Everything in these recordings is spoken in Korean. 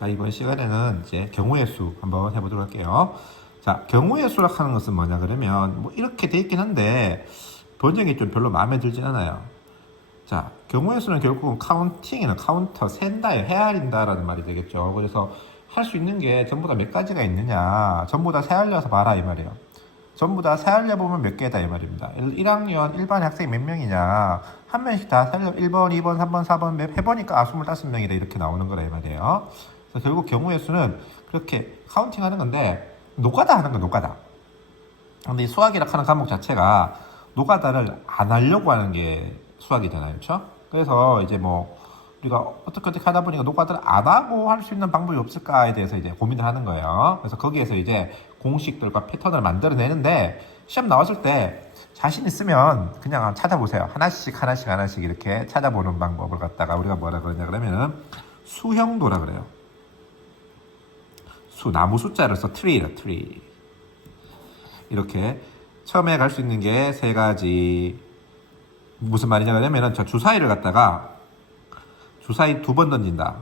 자, 이번 시간에는 이제 경우의 수 한번 해보도록 할게요. 자, 경우의 수라 하는 것은 뭐냐 그러면 뭐 이렇게 돼 있긴 한데 번역이 좀 별로 마음에 들진 않아요. 자, 경우의 수는 결국은 카운팅이나 카운터, 센다, 헤아린다라는 말이 되겠죠. 그래서 할 수 있는 게 전부 다 몇 가지가 있느냐, 전부 다 세알려서 봐라 이 말이에요. 전부 다 세알려 보면 몇 개다 이 말입니다. 1학년 일반 학생이 몇 명이냐, 한 명씩 다 세알려 1번, 2번, 3번, 4번 해보니까 25명이다 이렇게 나오는 거라 이 말이에요. 그래서 결국 경우의 수는 그렇게 카운팅 하는 건데 노가다 하는 건 노가다. 근데 이 수학이라 하는 과목 자체가 노가다를 안 하려고 하는 게 수학이잖아요. 그렇죠? 그래서 이제 뭐 우리가 어떻게 하다 보니까 노가다를 안 하고 할 수 있는 방법이 없을까에 대해서 이제 고민을 하는 거예요. 그래서 거기에서 이제 공식들과 패턴을 만들어내는데 시험 나왔을 때 자신 있으면 그냥 찾아보세요. 하나씩 이렇게 찾아보는 방법을 갖다가 우리가 뭐라 그러냐 그러면은 수형도라 그래요. 나무 숫자를 써 트리라 트리. 이렇게 처음에 갈 수 있는 게 세 가지. 무슨 말이냐 그러면은 저 주사위를 갖다가 주사위 2번 던진다.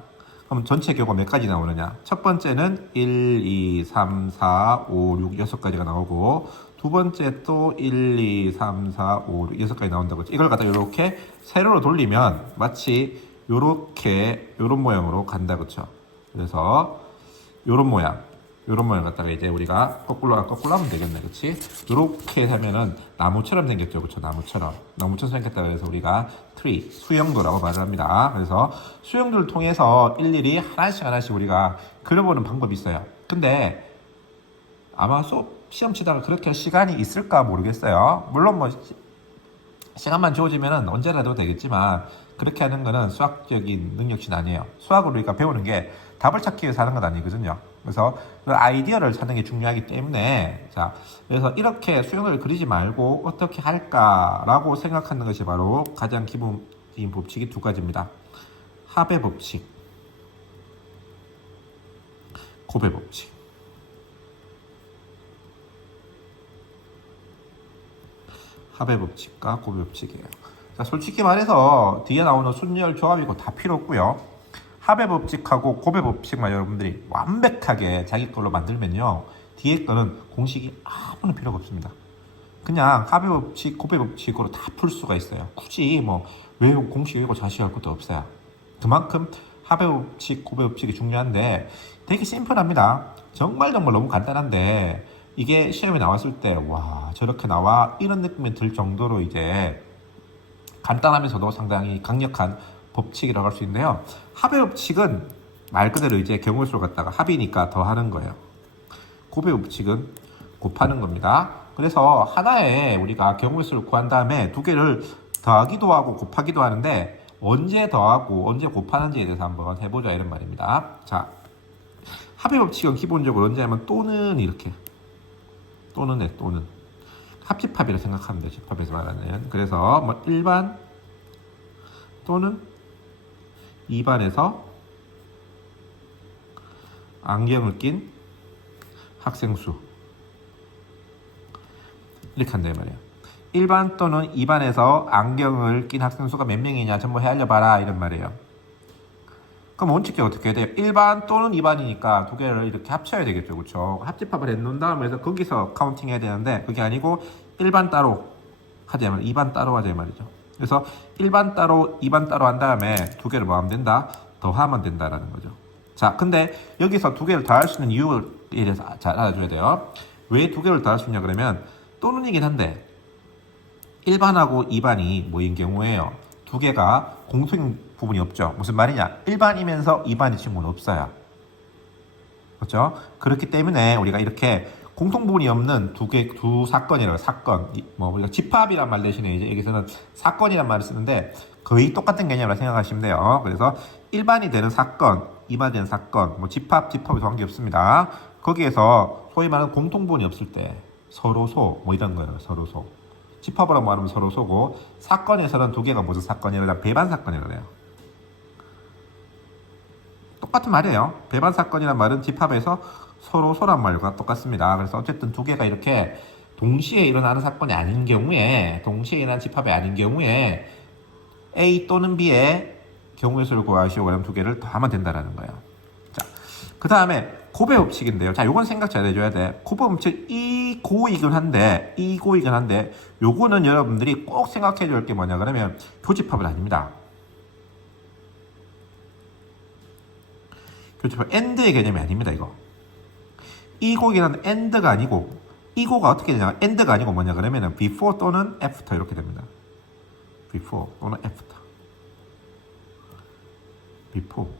그럼 전체 결과 몇 가지 나오느냐? 첫 번째는 1, 2, 3, 4, 5, 6, 6가지가 나오고 두 번째 또 1, 2, 3, 4, 5, 6, 6가지 나온다고. 이걸 갖다 이렇게 세로로 돌리면 마치 요렇게 요런 모양으로 간다. 그쵸? 그래서 요런 모양 갖다가 이제 우리가 거꾸로 하면 되겠네. 그치? 요렇게 하면은 나무처럼 생겼죠. 그쵸? 나무처럼 생겼다. 그래서 우리가 트리, 수형도라고 말을 합니다. 그래서 수형도를 통해서 일일이 하나씩 우리가 그려보는 방법이 있어요. 근데 아마 시험 치다가 그렇게 할 시간이 있을까 모르겠어요. 물론 뭐 시간만 주어지면은 언제라도 되겠지만 그렇게 하는 거는 수학적인 능력치는 아니에요. 수학을 우리가 배우는 게 답을 찾기 위해서 하는 건 아니거든요. 그래서 그 아이디어를 찾는 게 중요하기 때문에 자, 그래서 이렇게 수형을 그리지 말고 어떻게 할까라고 생각하는 것이 바로 가장 기본적인 법칙이 두 가지입니다. 합의 법칙, 곱의 법칙. 합의 법칙과 곱의 법칙이에요. 자, 솔직히 말해서 뒤에 나오는 순열 조합이고 다 필요 없고요. 합의 법칙하고 곱의 법칙만 여러분들이 완벽하게 자기 걸로 만들면요, 뒤에 거는 공식이 아무런 필요가 없습니다. 그냥 합의 법칙, 곱의 법칙으로 다 풀 수가 있어요. 굳이 뭐 공식 외우고 자시할 것도 없어요. 그만큼 합의 법칙, 곱의 법칙이 중요한데 되게 심플합니다. 정말 너무 간단한데 이게 시험에 나왔을 때 와, 저렇게 나와 이런 느낌이 들 정도로 이제 간단하면서도 상당히 강력한 법칙이라고 할 수 있는데요. 합의 법칙은 말 그대로 이제 경우의 수를 갖다가 합이니까 더하는 거예요. 곱의 법칙은 곱하는 겁니다. 그래서 하나에 우리가 경우의 수를 구한 다음에 두 개를 더하기도 하고 곱하기도 하는데 언제 더하고 언제 곱하는지에 대해서 한번 해보자 이런 말입니다. 자, 합의 법칙은 기본적으로 언제 하면 또는 이렇게 또는 합집합이라고 생각하면 돼요. 집합에서 말하는. 그래서 뭐 1반 또는 2반에서 안경을 낀 학생 수 이렇게 한다 이 말이에요. 1반 또는 2반에서 안경을 낀 학생 수가 몇 명이냐 전부 헤아려 봐라 이런 말이에요. 그럼 원칙적으로 어떻게 해야 돼요? 1반 또는 2반이니까 두 개를 이렇게 합쳐야 되겠죠. 그렇죠? 합집합을 해놓은 다음에 해서 거기서 카운팅 해야 되는데 그게 아니고 1반 따로 하자 말이에요. 2반 따로 하자 말이죠. 그래서 1반 따로 2반 따로 한 다음에 두 개를 뭐 하면 된다? 더하면 된다라는 거죠. 자, 근데 여기서 두 개를 더할 수 있는 이유에 대해서 잘 알아줘야 돼요. 왜 두 개를 더할 수 있냐 그러면 또는이긴 한데 1반하고 2반이 뭐인 경우에요, 두 개가 공통 부분이 없죠. 무슨 말이냐? 1반이면서 2반의 친구는 없어요. 그렇죠? 그렇기 때문에 우리가 이렇게 공통 부분이 없는 두 사건이라고, 사건. 뭐 우리가 집합이란 말 대신에 이제 여기서는 사건이란 말을 쓰는데 거의 똑같은 개념이라고 생각하시면 돼요. 그래서 1반이 되는 사건, 2반이 되는 사건, 뭐 집합이 관계없습니다. 거기에서 소위 말하는 공통 부분이 없을 때 서로소 뭐 이런 거예요. 서로소. 집합으로 말하면 서로소고, 사건에서는 두 개가 무슨 사건이라 배반 사건이라고 해요. 똑같은 말이에요. 배반 사건이란 말은 집합에서 서로소란 말과 똑같습니다. 그래서 어쨌든 두 개가 이렇게 동시에 일어나는 사건이 아닌 경우에, 동시에 일어나는 집합이 아닌 경우에 A 또는 B의 경우의 수를 구하시오. 그러면 두 개를 더하면 된다라는 거예요. 자, 그 다음에 곱의 법칙인데요. 자, 요건 생각 잘 해줘야 돼. 곱의 법칙 이고이긴 한데, 요거는 여러분들이 꼭 생각해 줄 게 뭐냐 그러면 교집합은 아닙니다. 교집합 AND의 개념이 아닙니다, 이거. 이고이긴 한데 AND가 아니고, 이고가 어떻게 되냐, AND가 아니고 뭐냐 그러면은 before 또는 after 이렇게 됩니다. before 또는 after. before.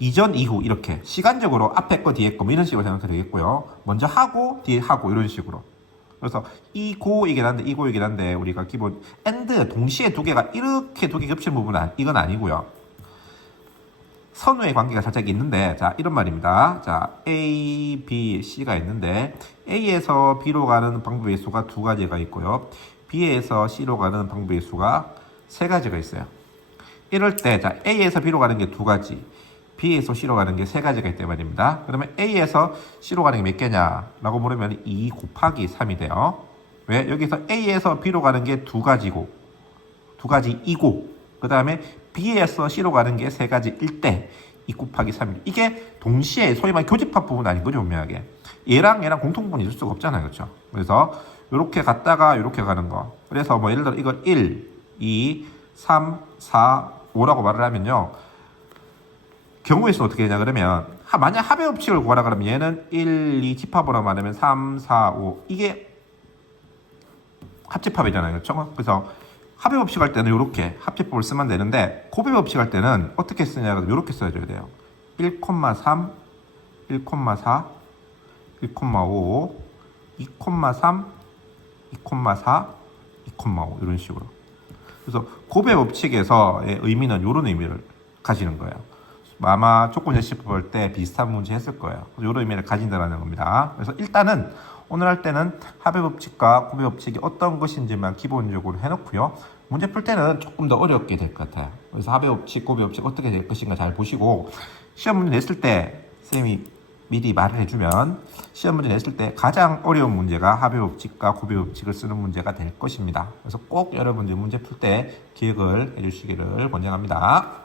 이전, 이후 이렇게 시간적으로 앞에 거 뒤에 거 뭐 이런 식으로 생각해도 되겠고요. 먼저 하고 뒤에 하고 이런 식으로. 그래서 이고이긴 한데 우리가 기본 and 동시에 두 개가 이렇게 두 개 겹치는 부분은 이건 아니고요. 선후의 관계가 살짝 있는데 자 이런 말입니다. 자 A, B, C가 있는데 A에서 B로 가는 방법의 수가 두 가지가 있고요. B에서 C로 가는 방법의 수가 세 가지가 있어요. 이럴 때 자 A에서 B로 가는 게 두 가지, B에서 C로 가는 게 세 가지가 있단 말입니다. 그러면 A에서 C로 가는 게 몇 개냐 라고 물으면 2 곱하기 3이 돼요. 왜? 여기서 A에서 B로 가는 게 두 가지고 그 다음에 B에서 C로 가는 게 세 가지일 때 2 곱하기 3. 이게 동시에 소위 말해 교집합 부분 아닌 거죠, 분명하게. 얘랑 공통분이 있을 수가 없잖아요, 그렇죠? 그래서 이렇게 갔다가 이렇게 가는 거. 그래서 뭐 예를 들어 이걸 1, 2, 3, 4, 5라고 말을 하면요. 경우의 수는 어떻게 되냐 그러면 만약 합의 법칙을 구하라 그러면 얘는 1, 2 집합으로 말하면 3, 4, 5 이게 합집합이잖아요, 그렇죠? 그래서 합의 법칙 할 때는 이렇게 합집법을 쓰면 되는데 곱의 법칙 할 때는 어떻게 쓰냐 그러면 이렇게 써줘야 돼요. 1,3, 1,4, 1,5, 2,3, 2,4, 2,5 이런 식으로. 그래서 곱의 법칙에서의 의미는 이런 의미를 가지는 거예요. 아마 조건 예시법 할 때 비슷한 문제 했을 거예요. 이런 의미를 가진다는 겁니다. 그래서 일단은 오늘 할 때는 합의 법칙과 곱의 법칙이 어떤 것인지만 기본적으로 해놓고요. 문제 풀 때는 조금 더 어렵게 될 것 같아요. 그래서 합의 법칙, 곱의 법칙 어떻게 될 것인가 잘 보시고 시험 문제 냈을 때 선생님이 미리 말을 해주면 시험 문제 냈을 때 가장 어려운 문제가 합의 법칙과 곱의 법칙을 쓰는 문제가 될 것입니다. 그래서 꼭 여러분들 문제 풀 때 기억을 해주시기를 권장합니다.